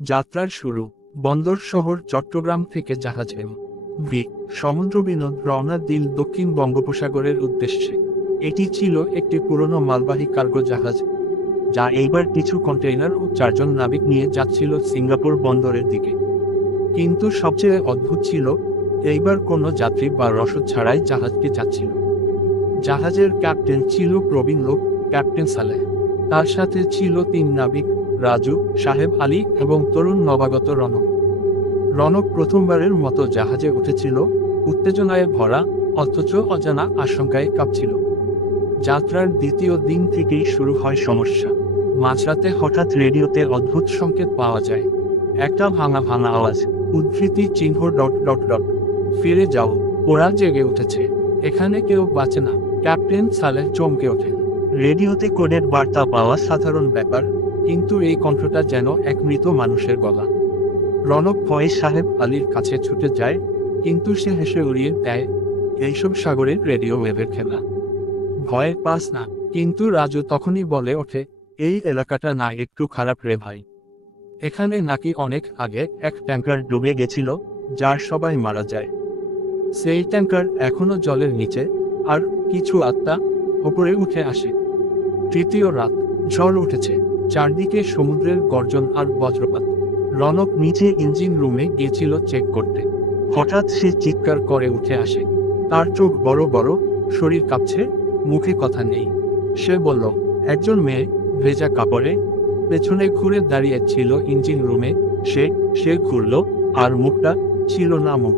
যাত্রার শুরু। বন্দর শহর চট্টগ্রাম থেকে জাহাজ বি সমুদ্র বিনোদ রওনা দিল দক্ষিণ বঙ্গোপসাগরের উদ্দেশ্যে। এটি ছিল একটি পুরনো মালবাহী কার্গো জাহাজ, যা এইবার কিছু কন্টেইনার ও 4 জন নাবিক নিয়ে যাচ্ছিল সিঙ্গাপুর বন্দরের দিকে। কিন্তু সবচেয়ে অদ্ভুত ছিল, এইবার কোনো যাত্রী বা রসদ ছাড়াই জাহাজটি যাচ্ছিল। জাহাজের ক্যাপ্টেন ছিল প্রবীণ লোক, ক্যাপ্টেন সালেহ। তার সাথে ছিল 3 নাবিক, রাজু, সাহেব আলী এবং তরুণ নবাগত রনক। রনক প্রথমবারের মতো জাহাজে উঠেছিল, উত্তেজনায় ভরা, অথচ অজানা আশঙ্কায় কাঁপছিল। যাত্রার দ্বিতীয় দিন থেকেই শুরু হয় সমস্যা। মাঝরাতে হঠাৎ রেডিওতে অদ্ভুত সংকেত পাওয়া যায়। একটা ভাঙা ভাঙা আওয়াজ, উদ্ধৃতি চিহ্ন ডট ডট ডট, ফিরে যাও, ওরা জেগে উঠেছে, এখানে কেউ বাঁচে না। ক্যাপ্টেন সালেহ চমকে ওঠেন। রেডিওতে কোডের বার্তা পাওয়া সাধারণ ব্যাপার, কিন্তু এই কণ্ঠটা যেন এক মৃত মানুষের গলা। রনক ভয়ে সাহেব আলীর কাছে ছুটে যায়, কিন্তু সে হেসে উড়িয়ে দেয়, এইসব সাগরের রেডিও ওয়েভের খেলা, ভয় পাস না। কিন্তু রাজু তখনই বলে ওঠে, এই এলাকাটা না একটু খারাপ রে ভাই। এখানে নাকি অনেক আগে এক ট্যাঙ্কার ডুবে গেছিল, যার সবাই মারা যায়। সেই ট্যাঙ্কার এখনো জলের নিচে, আর কিছু আত্মা ওপরে উঠে আসে। তৃতীয় রাত, ঝড় উঠেছে, চারদিকে সমুদ্রের গর্জন আর বজ্রপাত। রনক নিচে ইঞ্জিন রুমে গিয়েছিল চেক করতে। হঠাৎ সে চিৎকার করে উঠে আসে। তার চোখ বড় বড়, শরীর কাঁপছে, মুখে কথা নেই। সে বলল, একজন মেয়ে, ভেজা কাপড়ে, পেছনে ঘুরে দাঁড়িয়ে ছিল ইঞ্জিন রুমে। সে ঘুরল, আর মুখটা ছিল না মুখ।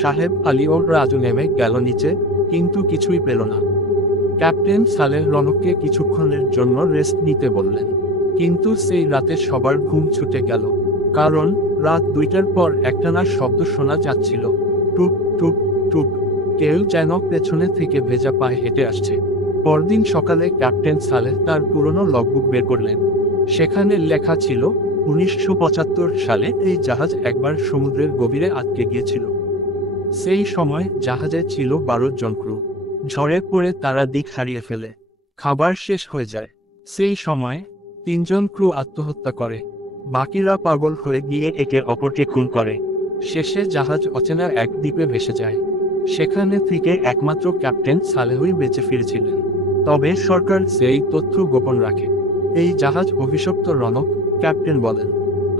সাহেব আলী ও রাজু নেমে গেল নিচে, কিন্তু কিছুই পেল না। ক্যাপ্টেন সালেহ রনককে কিছুক্ষণের জন্য রেস্ট নিতে বললেন, কিন্তু সেই রাতে সবার ঘুম ছুটে গেল। কারণ রাত 2টার পর একটানা শব্দ শোনা যাচ্ছিল, টুপ টুপ টুপ। কেউ যেন পেছনে থেকে ভেজা পায়ে হেঁটে আসছে। পরদিন সকালে ক্যাপ্টেন সালেহ তার পুরনো লগবুক বের করলেন। সেখানে লেখা ছিল, 1975 সালে এই জাহাজ একবার সমুদ্রের গভীরে আটকে গিয়েছিল। সেই সময় জাহাজে ছিল 12 জন ক্রু। ঝড়ে পড়ে তারা দিক হারিয়ে ফেলে, খাবার শেষ হয়ে যায়। সেই সময় 3 জন ক্রু আত্মহত্যা করে, বাকিরা পাগল হয়ে গিয়ে একে অপরকে খুন করে। শেষে জাহাজ অচেনা এক দ্বীপে ভেসে যায়। সেখানে থেকে একমাত্র ক্যাপ্টেন সালেহই বেঁচে ফিরেছিলেন। তবে সরকার সেই তথ্য গোপন রাখে। এই জাহাজ অভিশপ্ত, রনক, ক্যাপ্টেন বলেন।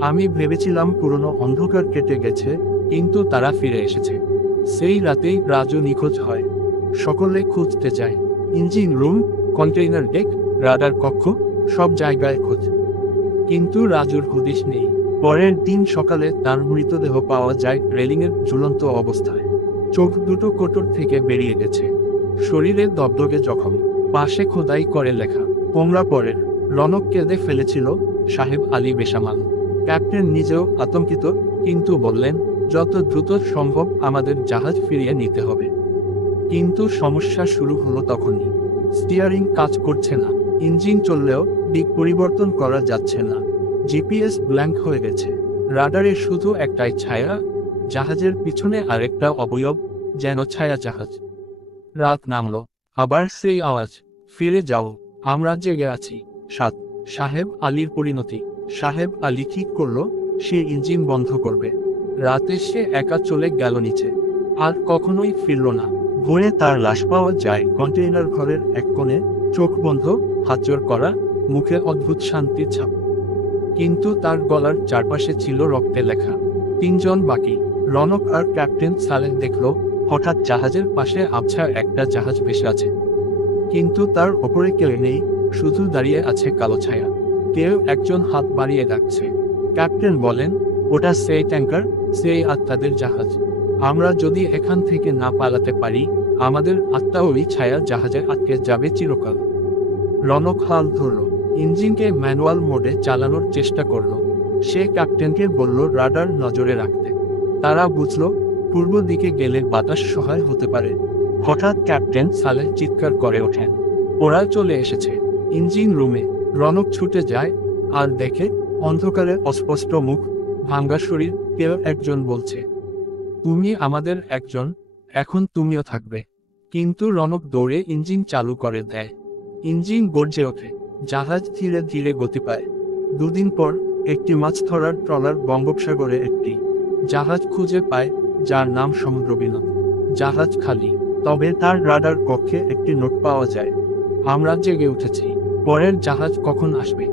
আমি ভেবেছিলাম পুরনো অন্ধকার কেটে গেছে, কিন্তু তারা ফিরে এসেছে। সেই রাতেই রাজু নিখোঁজ হয়। সকলে খুঁজতে যায়, engine room, container deck, radar কক্ষ, সব জায়গায় খোঁজ। কিন্তু রাজুর হদিশ নেই। পরের দিন সকালে তার মৃতদেহ পাওয়া যায় রেলিংয়ের ঝুলন্ত অবস্থায়। চোখ দুটো কোটর থেকে বেরিয়ে গেছে, শরীরে দগদগে জখম, পাশে খোদাই করে লেখা, কোমরা পরের। রনক কেঁদে ফেলেছিল, সাহেব আলী বেসামাল। ক্যাপ্টেন নিজেও আতঙ্কিত, কিন্তু বললেন, যত দ্রুত সম্ভব আমাদের জাহাজ ফিরিয়ে নিতে হবে। কিন্তু সমস্যা শুরু হলো তখনই। স্টিয়ারিং কাজ করছে না, ইঞ্জিন চললেও দিক পরিবর্তন করা যাচ্ছে না। জিপিএস ব্ল্যাঙ্ক হয়ে গেছে, রাডারে শুধু একটাই ছায়া, জাহাজের পিছনে আরেকটা অবয়ব, যেন ছায়া জাহাজ। রাত নামলো, আবার সেই আওয়াজ, ফিরে যাও, আমরা জেগে আছি। 7 সাহেব আলীর পরিণতি। সাহেব আলী ঠিক করলো, সে ইঞ্জিন বন্ধ করবে। রাতে সে একা চলে গেল নিচে, আর কখনোই ফিরল না। ভোরে তার লাশ পাওয়া যায় কন্টেইনার ঘরের এক কোণে, চোখ বন্ধ, হাত জোর করা, মুখে অদ্ভুত শান্তির ছাপ। কিন্তু তার গলার চারপাশে ছিল রক্তে লেখা। 3 জন বাকি, রনক আর ক্যাপ্টেন সালেহ দেখল, হঠাৎ জাহাজের পাশে আবছা একটা জাহাজ ভেসে আছে। কিন্তু তার ওপরে কেউ নেই, শুধু দাঁড়িয়ে আছে কালো ছায়া। কেউ একজন হাত বাড়িয়ে ডাকছে। ক্যাপ্টেন বলেন, ওটা সেই ট্যাঙ্কার, সেই আত্মাদের জাহাজ। আমরা যদি এখান থেকে না পালাতে পারি, আমাদের আত্মা ওই ছায়া জাহাজে আটকে যাবে চিরকাল। রনক হাল ধরল, ইঞ্জিনকে ম্যানুয়াল মোডে চালানোর চেষ্টা করল। সে ক্যাপ্টেনকে বলল রাডার নজরে রাখতে। তারা বুঝল, পূর্ব দিকে গেলে বাতাস সহায় হতে পারে। হঠাৎ ক্যাপ্টেন সালেহ চিৎকার করে ওঠেন, ওরা চলে এসেছে। ইঞ্জিন রুমে রনক ছুটে যায়, আর দেখে অন্ধকারে অস্পষ্ট মুখ, ভাঙ্গা শরীর। কেউ একজন বলছে, তুমি আমাদের একজন, এখন তুমিও থাকবে। কিন্তু রনক দৌড়ে ইঞ্জিন চালু করে দেয়। ইঞ্জিন গর্জে ওঠে, জাহাজ ধীরে ধীরে গতি পায়। 2 দিন পর একটি মাছ ধরার ট্রলার বঙ্গোপসাগরে একটি জাহাজ খুঁজে পায়, যার নাম সমুদ্রবিনোদ। জাহাজ খালি, তবে তার রাডার কক্ষে একটি নোট পাওয়া যায়। আমরা জেগে উঠেছি, পরের জাহাজ কখন আসবে